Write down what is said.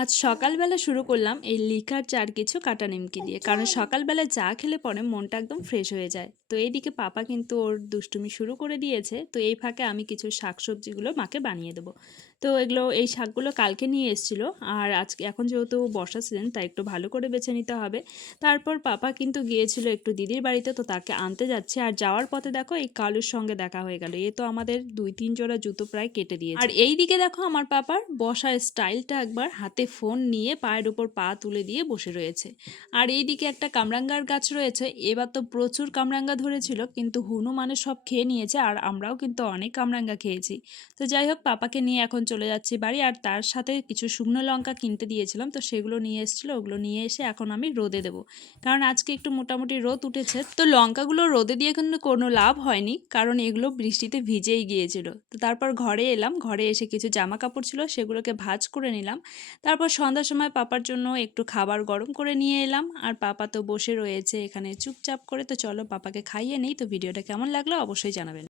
আজ সকালবেলা শুরু করলাম এই লিকার চার কিছু কাটা নিমকি দিয়ে। কারণ সকালবেলা চা খেলে পরে মনটা একদম ফ্রেশ হয়ে যায়। তো এইদিকে পাপা কিন্তু ওর দুষ্টুমি শুরু করে দিয়েছে। তো এই ফাঁকে আমি কিছু শাকসবজিগুলো মাকে বানিয়ে দেবো। তো এগুলো, এই শাকগুলো কালকে নিয়ে এসেছিল। আর আজকে এখন যেহেতু বর্ষা সিজন তাই একটু ভালো করে বেছে নিতে হবে। তারপর পাপা কিন্তু গিয়েছিল একটু দিদির বাড়িতে, তো তাকে আনতে যাচ্ছে। আর যাওয়ার পথে দেখো, এই কালুর সঙ্গে দেখা হয়ে গেল। এ তো আমাদের দুই তিন জোড়া জুতো প্রায় কেটে দিয়েছে। আর এই দিকে দেখো আমার পাপার বসার স্টাইলটা একবার হাতে ফোন নিয়ে পায়ের উপর পা তুলে দিয়ে বসে রয়েছে। আর এই দিকে একটা কামরাঙ্গার গাছ রয়েছে। এবার তো প্রচুর কামরাঙ্গা ধরেছিল, কিন্তু হনুমানে সব খেয়ে নিয়েছে আর আমরাও কিন্তু অনেক কামরাঙ্গা খেয়েছি। তো যাই হোক, পাপাকে নিয়ে এখন চলে যাচ্ছি বাড়ি আর তার সাথে কিছু শুকনো লঙ্কা কিনতে দিয়েছিলাম। তো সেগুলো নিয়ে এসেছিল, ওগুলো নিয়ে এসে এখন আমি রোদে দেবো। কারণ আজকে একটু মোটামুটি রোদ উঠেছে। তো লঙ্কাগুলো রোদে দিয়ে কিন্তু কোনো লাভ হয়নি, কারণ এগুলো বৃষ্টিতে ভিজেই গিয়েছিল। তো তারপর ঘরে এলাম, ঘরে এসে কিছু জামা কাপড় ছিল, সেগুলোকে ভাজ করে নিলাম। তারপর সন্ধ্যার সময় পাপার জন্য একটু খাবার গরম করে নিয়ে এলাম। আর পাপা তো বসে রয়েছে এখানে চুপচাপ করে। তো চলো পাপাকে খাইয়ে নেই। তো ভিডিওটা কেমন লাগল অবশ্যই জানাবেন।